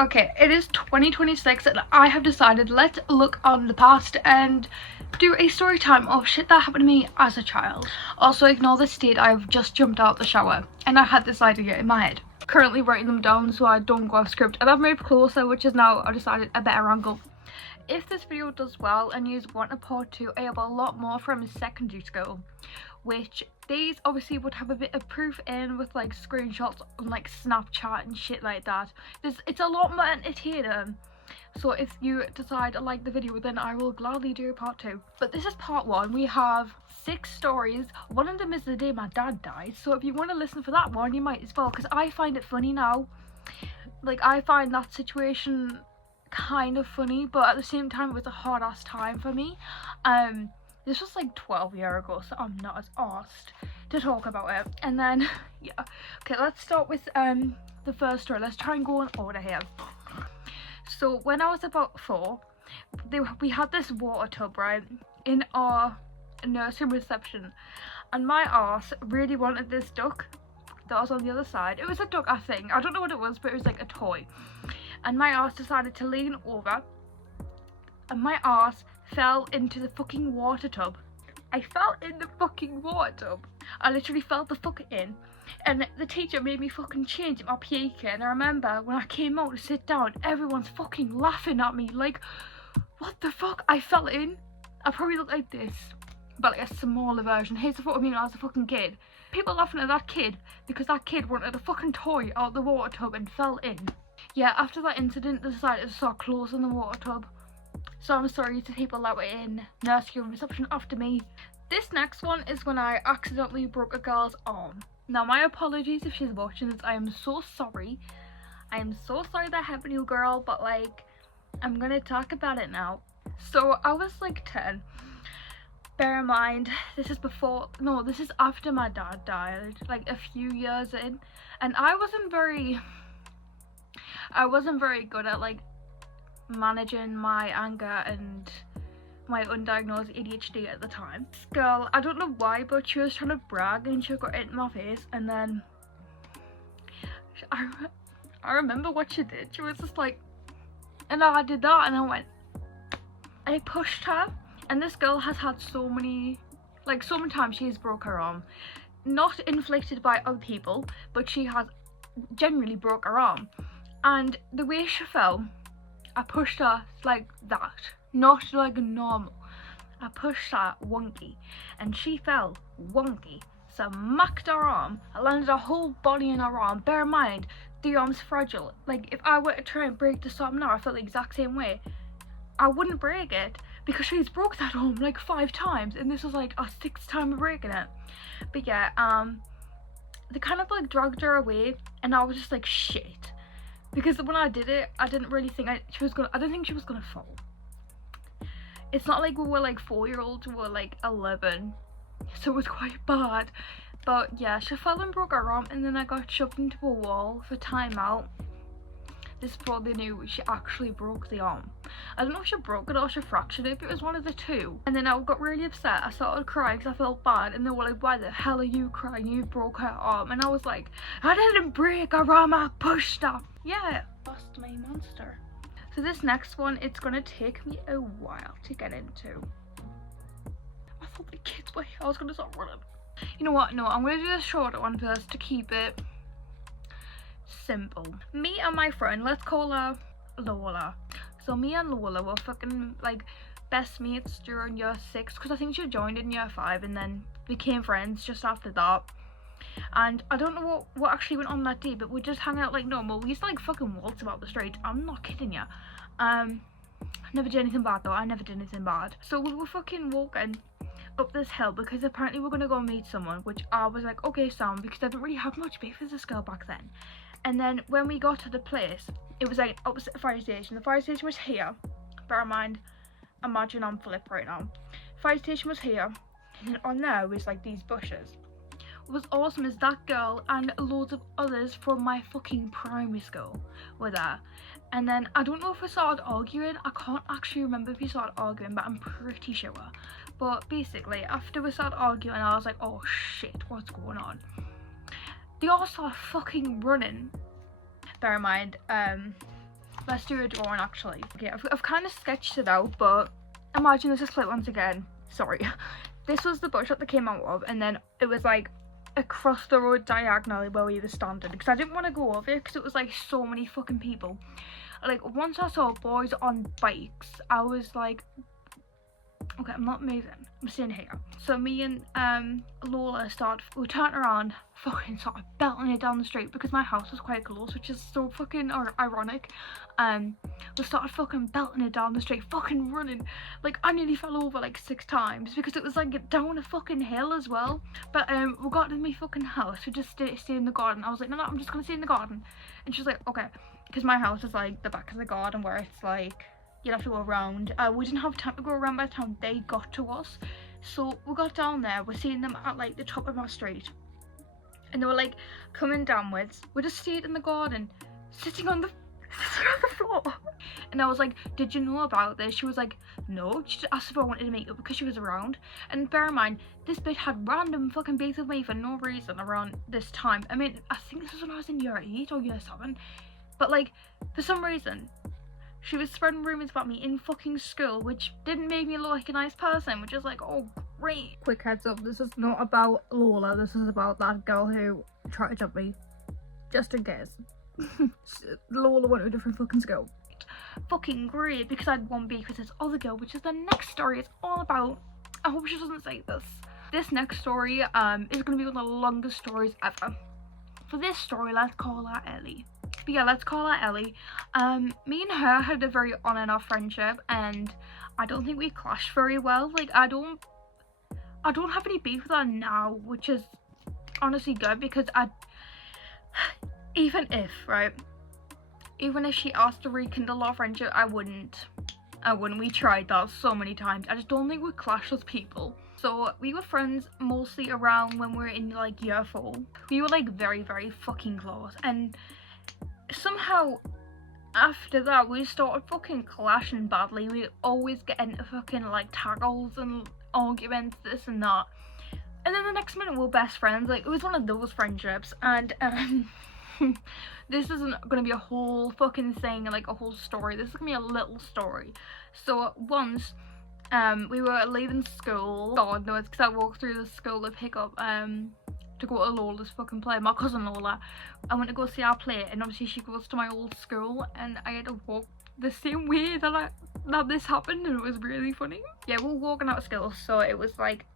Okay, it is 2026 and I have decided let's look on the past and do a story time of shit that happened to me as a child. Also ignore the state I've just jumped out the shower and I had this idea in my head. Currently writing them down so I don't go off script, and I've moved closer, which is now I've decided a better angle. If this video does well and you want a part 2, I have a lot more from secondary school, which these obviously would have a bit of proof in with like screenshots on like Snapchat and shit like that. It's a lot more entertaining. So if you decide to like the video, then I will gladly do a part 2. But this is part 1. We have 6 stories. One of them is the day my dad died. So if you want to listen for that one, you might as well, because I find it funny now. Like, I find that situation kind of funny, but at the same time it was a hard ass time for me. This was like 12 years ago, so I'm not as arsed to talk about it. And then yeah, okay, let's start with the first story. Let's try and go in order here. So when I was about 4, we had this water tub, right, in our nursery reception, and my arse really wanted this duck that was on the other side. It was a duck, I think. I don't know what it was, but it was like a toy. And my arse decided to lean over, and my arse fell into the fucking water tub. I fell in the fucking water tub. I literally fell the fuck in. And the teacher made me fucking change my PE kit. And I remember when I came out to sit down, everyone's fucking laughing at me. Like, what the fuck? I fell in. I probably look like this, but like a smaller version. Here's a photo of me when I was a fucking kid. People laughing at that kid because that kid wanted a fucking toy out the water tub and fell in. Yeah, after that incident, they decided to start closing the water tub. So I'm sorry to people that were in nursery reception after me. This next one is when I accidentally broke a girl's arm. Now, my apologies if she's watching this. I am so sorry. I am so sorry that happened to you, girl, but like, I'm gonna talk about it now. So I was like 10. Bear in mind, this is after my dad died, like a few years in, and I wasn't very good at like managing my anger and my undiagnosed ADHD at the time. This girl, I don't know why, but she was trying to brag and she got into my face, and then I remember what she did. She was just like, and I did that, and I pushed her, and this girl has had so many times she's broke her arm. Not inflicted by other people, but she has genuinely broke her arm. And the way she fell, I pushed her like that, not like normal. I pushed her wonky, and she fell wonky. Smacked her arm. I landed her whole body in her arm. Bear in mind, the arm's fragile. Like, if I were to try and break this arm now, I felt the exact same way. I wouldn't break it because she's broke that arm like 5 times, and this was like a 6th time of breaking it. But yeah, they kind of like dragged her away, and I was just like, shit. Because when I did it, I didn't really think I didn't think she was gonna fall. It's not like we were like 4-year-olds, we were like 11, so it was quite bad. But yeah, she fell and broke her arm, and then I got shoved into a wall for timeout. This is before they knew she actually broke the arm. I don't know if she broke it or she fractured it, but it was one of the two. And then I got really upset. I started crying because I felt bad, and they were like, why the hell are you crying? You broke her arm. And I was like, I didn't break her arm, I pushed her. Yeah, lost my monster. So this next one, it's gonna take me a while to get into. I thought the kids were here. I was gonna start running. You know what? No, I'm gonna do the shorter one first to keep it simple. Me and my friend, let's call her Lola. So me and Lola were fucking like best mates during year 6, because I think she joined in year 5 and then became friends just after that. And I don't know what actually went on that day, but we just hung out like normal. We used to like fucking waltz about the street. I'm not kidding you. Never did anything bad though. I never did anything bad. So we were fucking walking up this hill because apparently we're gonna go meet someone, which I was like, okay, Sam, because I didn't really have much beef with this girl back then. And then when we got to the place, it was like opposite the fire station. The fire station was here. Bear in mind, imagine I'm Flip right now. Fire station was here, and then on there was like these bushes. What was awesome is that girl and loads of others from my fucking primary school were there. And then I don't know if we started arguing. I can't actually remember if we started arguing, but I'm pretty sure. But basically, after we started arguing, I was like, oh shit, what's going on? They all started fucking running. Bear in mind, Let's do a drawing actually. Okay, I've kind of sketched it out, but imagine this is split once again. Sorry. This was the bookshop that came out of, and then it was like across the road diagonally where we were standing, because I didn't want to go over it because it was like so many fucking people. Like once I saw boys on bikes, I was like, okay, I'm not moving, I'm staying here. So me and Lola we turned around, fucking started belting it down the street because my house was quite close, which is so fucking ironic. We started fucking belting it down the street, fucking running. Like I nearly fell over like 6 times because it was like down a fucking hill as well. But we got to my fucking house, we just stay in the garden. I was like, no, I'm just gonna stay in the garden. And she was like, okay, because my house is like the back of the garden where it's like you'd have to go around. We didn't have time to go around by the time they got to us. So we got down there, we're seeing them at like the top of our street. And they were like coming downwards. We just stayed in the garden, sitting on the floor. And I was like, did you know about this? She was like, no. She just asked if I wanted to meet up because she was around. And bear in mind, this bitch had random fucking beats with me for no reason around this time. I mean, I think this was when I was in year 8 or year 7. But like, for some reason, she was spreading rumours about me in fucking school, which didn't make me look like a nice person, which is like, oh great. Quick heads up, this is not about Lola, this is about that girl who tried to jump me. Just in case. Lola went to a different fucking school. Fucking great, because I had one beef with this other girl, which is the next story is all about. I hope she doesn't say this. This next story is going to be one of the longest stories ever. For this story, let's call her Ellie. But yeah, let's call her Ellie. Me and her had a very on and off friendship, and I don't think we clashed very well. Like I don't have any beef with her now, which is honestly good, because even if she asked to rekindle our friendship, I wouldn't. We tried that so many times. I just don't think we clashed as people. So we were friends mostly around when we were in like year 4. We were like very, very fucking close, and somehow after that we started fucking clashing badly. We always get into fucking like tackles and arguments, this and that, and then the next minute we're best friends. Like it was one of those friendships. And this isn't gonna be a whole fucking thing, like a whole story. This is gonna be a little story. So once we were leaving school, God knows, because I walked through the school to pick up to go to Lola's fucking play, my cousin Lola. I went to go see our play, and obviously she goes to my old school, and I had to walk the same way that this happened, and it was really funny. Yeah, we were walking out of school, so it was like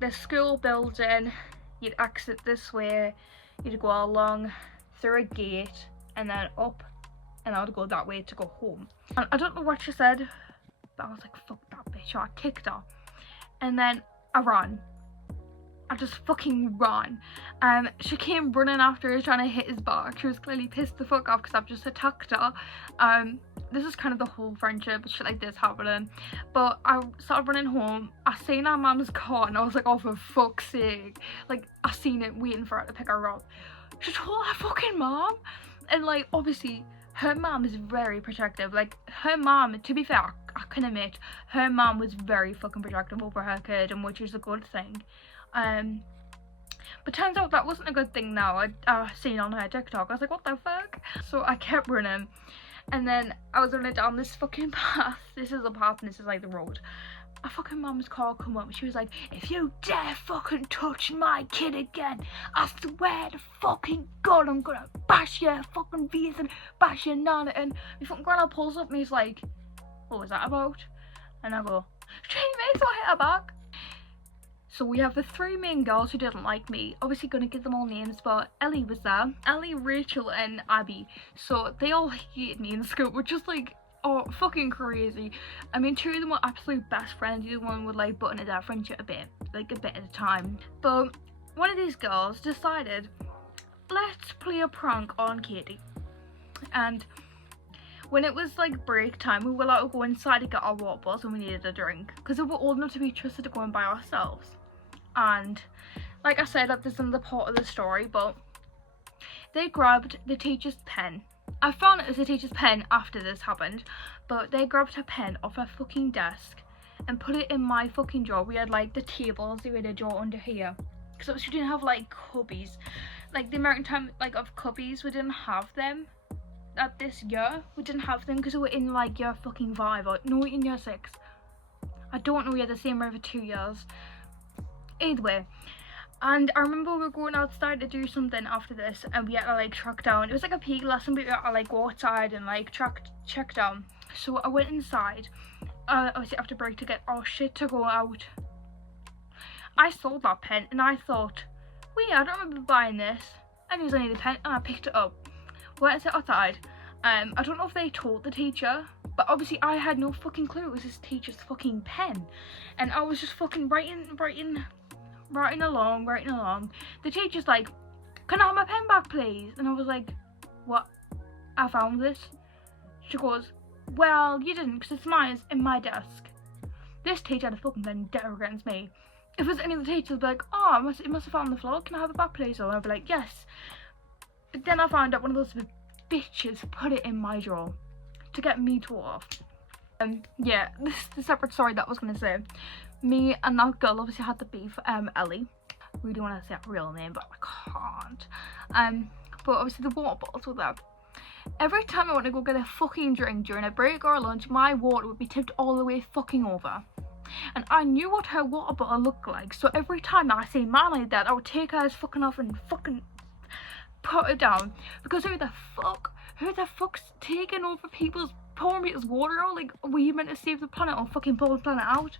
the school building, you'd exit this way, you'd go along through a gate, and then up, and I would go that way to go home. And I don't know what she said, but I was like, fuck that bitch, or I kicked her. And then I ran. I just fucking ran. She came running after us, trying to hit his back. She was clearly pissed the fuck off because I've just attacked her. This is kind of the whole friendship, shit like this happening. But I started running home. I seen our mum's car, and I was like, oh, for fuck's sake. Like, I seen it waiting for her to pick her up. She told her fucking mom. And like, obviously, her mom is very protective. Like, her mom, to be fair, I can admit, her mom was very fucking protective over her kid, and which is a good thing. But turns out that wasn't a good thing now. I seen on her TikTok. I was like, what the fuck? So I kept running, and then I was running down this fucking path. This is a path, and this is like the road. A fucking mum's car come up. She was like, if you dare fucking touch my kid again, I swear to fucking God, I'm gonna bash your fucking face and bash your nana. And my fucking grandma pulls up, and he's like, what was that about? And I go, she made so hit her back. So we have the 3 main girls who didn't like me. Obviously gonna give them all names, but Ellie was there. Ellie, Rachel, and Abby. So they all hated me in school, which is like, oh, fucking crazy. I mean, 2 of them were absolute best friends. The other one would like button their friendship a bit at a time. But one of these girls decided, let's play a prank on Katie. And when it was like break time, we were allowed to go inside to get our water bottles when we needed a drink, because we were old enough to be trusted to go in by ourselves. And like I said, that is another part of the story, but they grabbed the teacher's pen. I found it was the teacher's pen after this happened, but they grabbed her pen off her fucking desk and put it in my fucking drawer. We had like the tables, we had a drawer under here, because we didn't have like cubbies, like the American time like of cubbies, we didn't have them. at this year we didn't have them because we were in like year fucking 5 or no, in year 6. I don't know, we had the same year for 2 years. Either way. And I remember we were going outside to do something after this, and we had to like track down. It was like a PE lesson, but we had to like go outside and like check down. So I went inside, obviously after break, to get our shit to go out. I saw that pen and I thought, wait, I don't remember buying this. And it was only the pen, and I picked it up. Went and sat outside. I don't know if they told the teacher, but obviously I had no fucking clue it was this teacher's fucking pen. And I was just fucking writing along. The teacher's like, can I have my pen back please? And I was like, what? I found this. She goes, well, you didn't, because it's mine, it's in my desk. This teacher had a fucking vendetta against me. If it was any of the teachers, I'd be like, oh, it must have fallen on the floor, can I have it back please? Or I'd be like, yes. But then I found out one of those bitches put it in my drawer to get me to off. Yeah, this is the separate story that I was gonna say. Me and that girl obviously had the beef, Ellie. Really want to say her real name, but I can't. But obviously the water bottles were there. Every time I went to go get a fucking drink during a break or a lunch, my water would be tipped all the way fucking over. And I knew what her water bottle looked like, so every time I see man like that, I would take hers fucking off and fucking put it down. Because who the fuck's taking over people's, pouring people's water out? Like, were you meant to save the planet or fucking pull the planet out?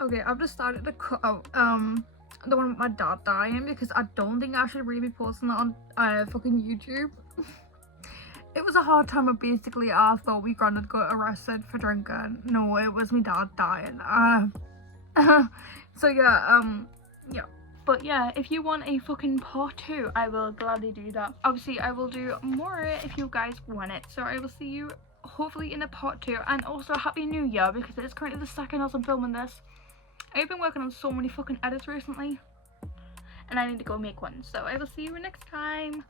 Okay, I've just started to cut out the one with my dad dying, because I don't think I should really be posting that on fucking YouTube. It was a hard time, but basically I thought we granddad got arrested for drinking. No, it was my dad dying. So yeah, yeah. But yeah, if you want a fucking part 2, I will gladly do that. Obviously, I will do more if you guys want it. So I will see you hopefully in a part 2. And also, Happy New Year, because it is currently the second as I'm filming this. I've been working on so many fucking edits recently. And I need to go make one. So I will see you next time.